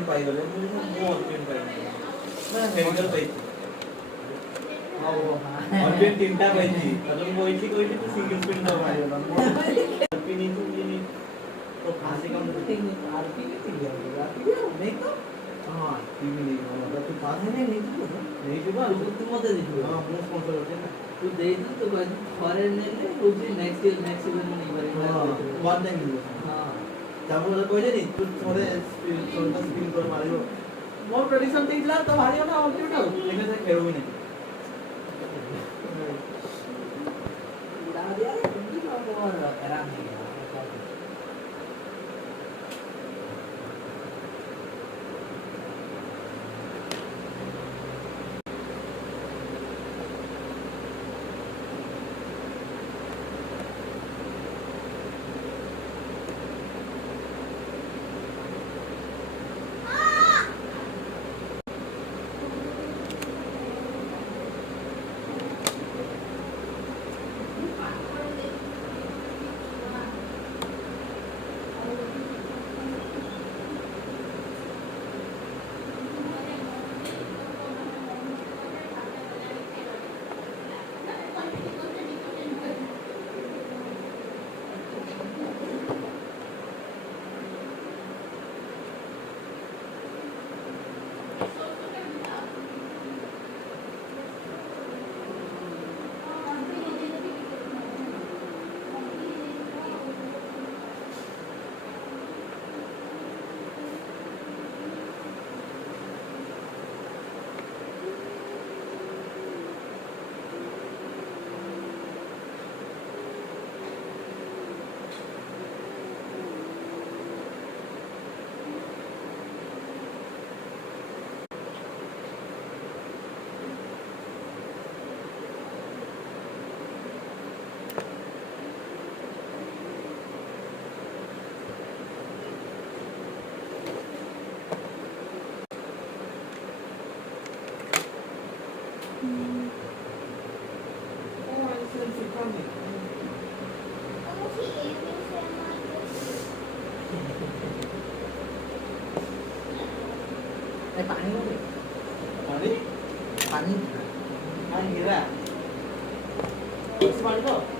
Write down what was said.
ଅର୍ପେଣ୍ଟ ପାଇଗଲେ ମୁଁ ଅର୍ପେଣ୍ଟ ପାଇନି ନା ମେଡିକାଲ ପାଇଛି ଅର୍ପେଣ୍ଟ ତିନିଟା ପାଇଛି ତାପରେ ମୁଁ ଏଇଠି କହିଲି ତୁ ସିଙ୍ଗଲ ସ୍ପିନ୍ ତ ମାରିଗଲା ଆରପି नहीं तो ये नहीं तो फांसी का मुझे आरपी नहीं थी नहीं तो हाँ टीवी नहीं मतलब तू पास है नहीं तो तू मत दे दो हाँ मैं स्पॉन्सर होते हैं ना तू दे दो तो बाद फॉरेन ने उसी नेक्स्ट सीजन में नहीं करेगा वन टाइम मिलेगा हाँ जब वो कोई नहीं तू थोड़े थोड़ा स्पिन कर मारियो मोर प्रेडिक्शन ଦେଇଥିଲା ତ ହାରିବ ନା ଅଲ୍ଟିମେଟ ଆଉ ଏନେ ସେ ଖେଳୁ ବି ନାହିଁ ଉଡା ଦିଆ କିନ୍ତୁ ମୋର ଆରାମ ହେଇଗଲା पानी पानी पानी गिरा पानी तो